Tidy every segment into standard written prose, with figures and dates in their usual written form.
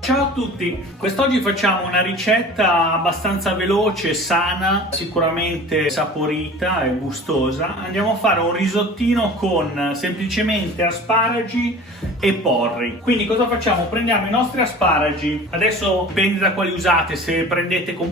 Ciao a tutti, quest'oggi facciamo una ricetta abbastanza veloce, sana, sicuramente saporita e gustosa. Andiamo a fare un risottino con semplicemente asparagi e porri. Quindi cosa facciamo? Prendiamo i nostri asparagi, adesso dipende da quali usate, se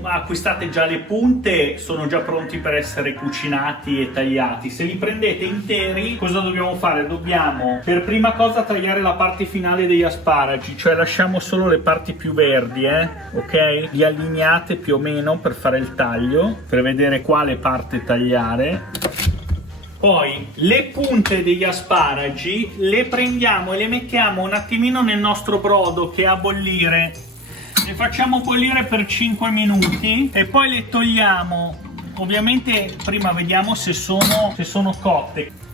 acquistate già le punte sono già pronti per essere cucinati e tagliati. Se li prendete interi, cosa dobbiamo fare? Dobbiamo per prima cosa tagliare la parte finale degli asparagi, cioè lasciamo solo le parti più verdi, ok? Li allineate più o meno per fare il taglio, per vedere quale parte tagliare. Poi le punte degli asparagi le prendiamo e le mettiamo un attimino nel nostro brodo che è a bollire. Le facciamo bollire per 5 minuti e poi le togliamo. Ovviamente prima vediamo se sono cotte.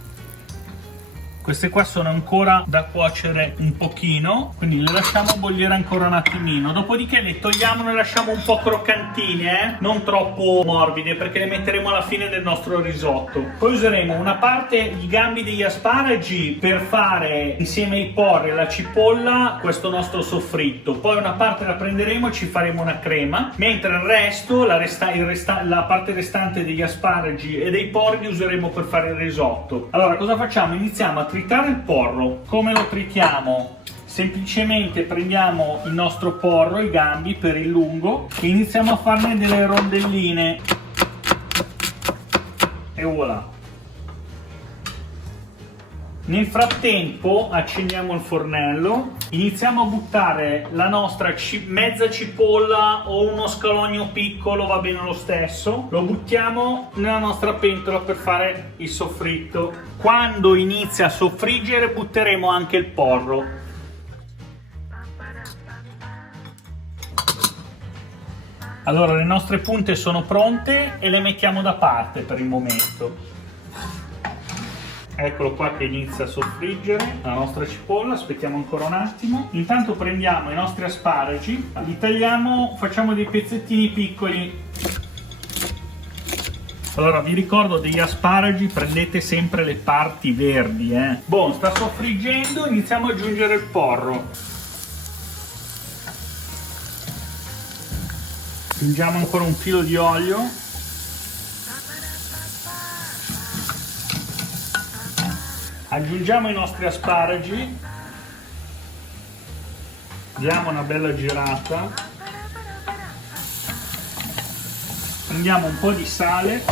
Queste qua sono ancora da cuocere un pochino, quindi le lasciamo bollire ancora un attimino. Dopodiché le togliamo e le lasciamo un po' croccantine, non troppo morbide, perché le metteremo alla fine del nostro risotto. Poi useremo una parte i gambi degli asparagi per fare insieme ai porri e la cipolla questo nostro soffritto. Poi una parte la prenderemo e ci faremo una crema, mentre il resto, la parte restante degli asparagi e dei porri li useremo per fare il risotto. Allora cosa facciamo? Iniziamo a tritare il porro. Come lo tritiamo? Semplicemente prendiamo il nostro porro, i gambi per il lungo, e iniziamo a farne delle rondelline e voilà. Nel frattempo accendiamo il fornello, iniziamo a buttare la nostra mezza cipolla o uno scalogno piccolo, va bene lo stesso, lo buttiamo nella nostra pentola per fare il soffritto. Quando inizia a soffriggere butteremo anche il porro. Allora le nostre punte sono pronte e le mettiamo da parte per il momento. Eccolo qua che inizia a soffriggere la nostra cipolla, aspettiamo ancora un attimo. Intanto prendiamo i nostri asparagi, li tagliamo, facciamo dei pezzettini piccoli. Allora vi ricordo degli asparagi, prendete sempre le parti verdi. Buon, sta soffriggendo, iniziamo ad aggiungere il porro. Aggiungiamo ancora un filo di olio. Aggiungiamo i nostri asparagi, diamo una bella girata, prendiamo un po' di sale,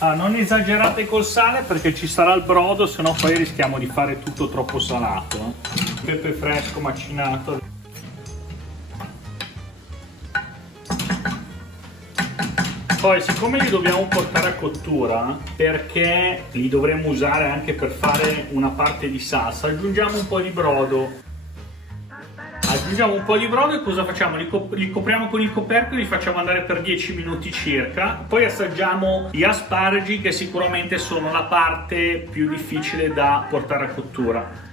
non esagerate col sale perché ci sarà il brodo, se no poi rischiamo di fare tutto troppo salato. Pepe fresco macinato. Poi siccome li dobbiamo portare a cottura, perché li dovremo usare anche per fare una parte di salsa, aggiungiamo un po' di brodo. Aggiungiamo un po' di brodo e cosa facciamo? Li copriamo con il coperchio e li facciamo andare per 10 minuti circa. Poi assaggiamo gli asparagi, che sicuramente sono la parte più difficile da portare a cottura.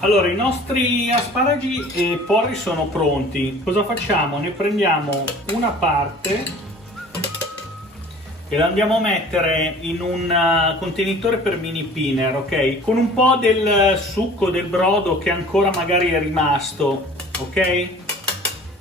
Allora, i nostri asparagi e porri sono pronti. Cosa facciamo? Ne prendiamo una parte e la andiamo a mettere in un contenitore per mini pinner, ok? Con un po' del succo del brodo che ancora magari è rimasto, ok?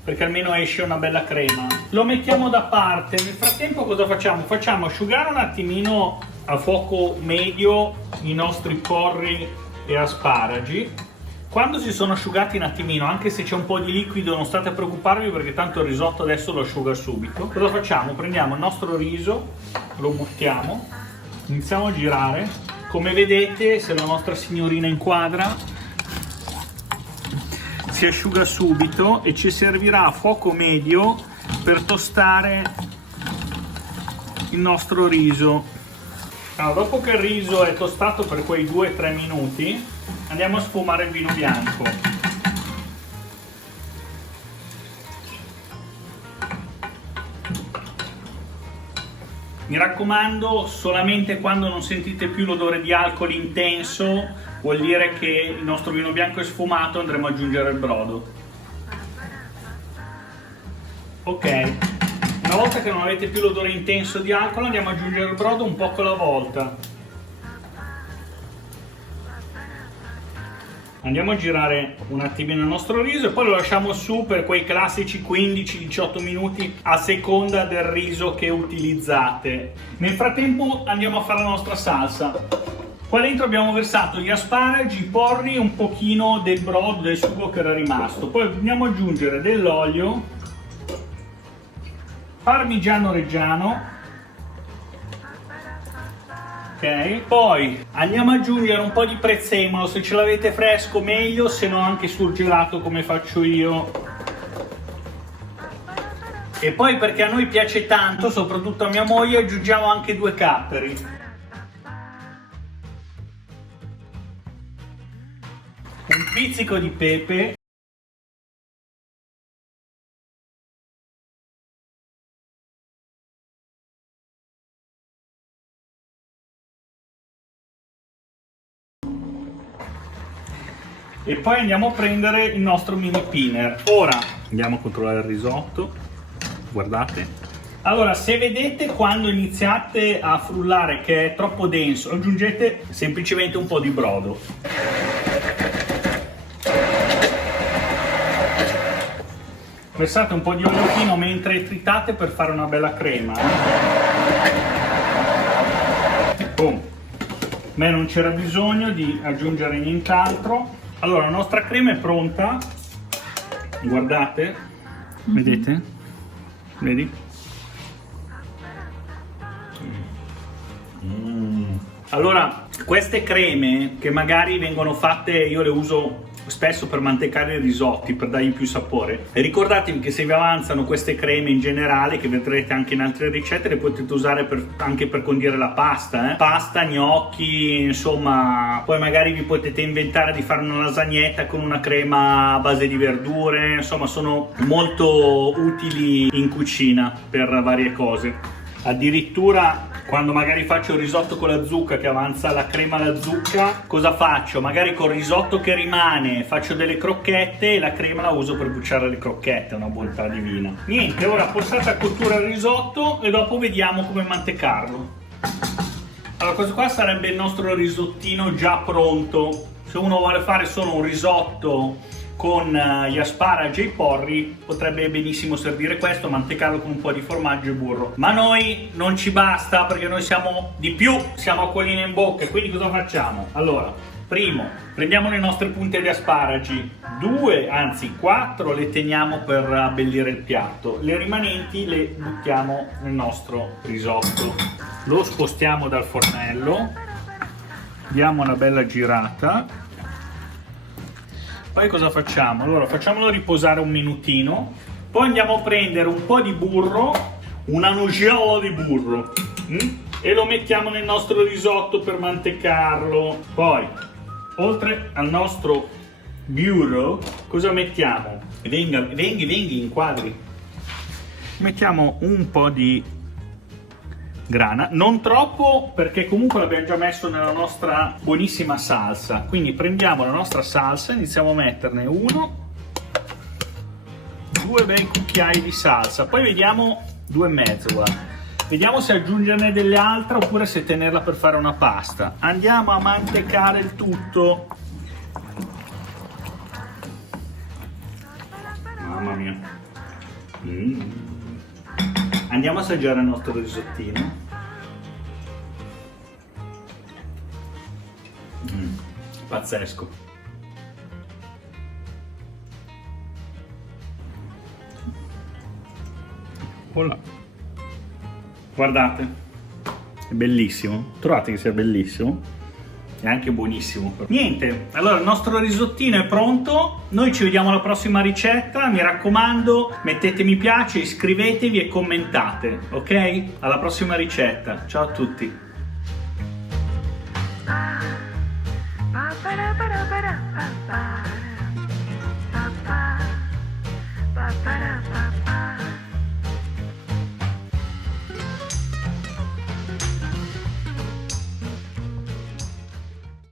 Perché almeno esce una bella crema. Lo mettiamo da parte. Nel frattempo cosa facciamo? Facciamo asciugare un attimino a fuoco medio i nostri porri e asparagi. Quando si sono asciugati un attimino, anche se c'è un po' di liquido, non state a preoccuparvi perché tanto il risotto adesso lo asciuga subito. Cosa facciamo? Prendiamo il nostro riso, lo buttiamo, iniziamo a girare. Come vedete, se la nostra signorina inquadra, si asciuga subito e ci servirà a fuoco medio per tostare il nostro riso. Allora, dopo che il riso è tostato per quei 2-3 minuti, andiamo a sfumare il vino bianco. Mi raccomando, solamente quando non sentite più l'odore di alcol intenso vuol dire che il nostro vino bianco è sfumato, andremo ad aggiungere il brodo. Ok, una volta che non avete più l'odore intenso di alcol andiamo ad aggiungere il brodo un poco alla volta. Andiamo a girare un attimino il nostro riso e poi lo lasciamo su per quei classici 15-18 minuti a seconda del riso che utilizzate. Nel frattempo andiamo a fare la nostra salsa. Qua dentro abbiamo versato gli asparagi, i porri, un pochino del brodo, del sugo che era rimasto. Poi andiamo ad aggiungere dell'olio, parmigiano reggiano. Ok, poi andiamo ad aggiungere un po' di prezzemolo, se ce l'avete fresco meglio, se no anche surgelato come faccio io. E poi, perché a noi piace tanto, soprattutto a mia moglie, aggiungiamo anche 2 capperi. Un pizzico di pepe. E poi andiamo a prendere il nostro mini pinner. Ora andiamo a controllare il risotto. Guardate. Allora, se vedete quando iniziate a frullare che è troppo denso, aggiungete semplicemente un po' di brodo. Versate un po' di olio fino mentre tritate per fare una bella crema. Boom. A me non c'era bisogno di aggiungere nient'altro. Allora, la nostra crema è pronta, guardate, vedete? Vedi? Allora, queste creme che magari vengono fatte, io le uso spesso per mantecare i risotti, per dargli più sapore. E ricordatevi che se vi avanzano queste creme in generale, che vedrete anche in altre ricette, le potete usare anche per condire la pasta, pasta, gnocchi, insomma. Poi magari vi potete inventare di fare una lasagnetta con una crema a base di verdure, insomma sono molto utili in cucina per varie cose. Addirittura quando magari faccio il risotto con la zucca, che avanza la crema alla zucca, cosa faccio? Magari col risotto che rimane faccio delle crocchette e la crema la uso per bucciare le crocchette, è una bontà divina. Niente, ora passate a cottura il risotto e dopo vediamo come mantecarlo. Allora, questo qua sarebbe il nostro risottino già pronto. Se uno vuole fare solo un risotto con gli asparagi e i porri, potrebbe benissimo servire questo, mantecarlo con un po' di formaggio e burro. Ma noi non ci basta, perché noi siamo di più, siamo acquolina in bocca. Quindi cosa facciamo? Allora, primo, prendiamo le nostre punte di asparagi, 2, anzi 4 le teniamo per abbellire il piatto, le rimanenti le buttiamo nel nostro risotto. Lo spostiamo dal fornello, diamo una bella girata. Poi cosa facciamo? Allora, facciamolo riposare un minutino, poi andiamo a prendere un po' di burro, una nuggiolo di burro, e lo mettiamo nel nostro risotto per mantecarlo. Poi, oltre al nostro burro, cosa mettiamo? Venghi, inquadri. Mettiamo un po' di grana, non troppo, perché comunque l'abbiamo già messo nella nostra buonissima salsa. Quindi prendiamo la nostra salsa, iniziamo a metterne 1, 2 bei cucchiai di salsa, poi vediamo 2,5, voilà. Vediamo se aggiungerne delle altre oppure se tenerla per fare una pasta. Andiamo a mantecare il tutto. Mamma mia. Andiamo a assaggiare il nostro risottino. Pazzesco. Voilà. Guardate, è bellissimo. Trovate che sia bellissimo? È anche buonissimo. Niente, allora il nostro risottino è pronto. Noi ci vediamo alla prossima ricetta. Mi raccomando, mettete mi piace, iscrivetevi e commentate, ok? Alla prossima ricetta. Ciao a tutti.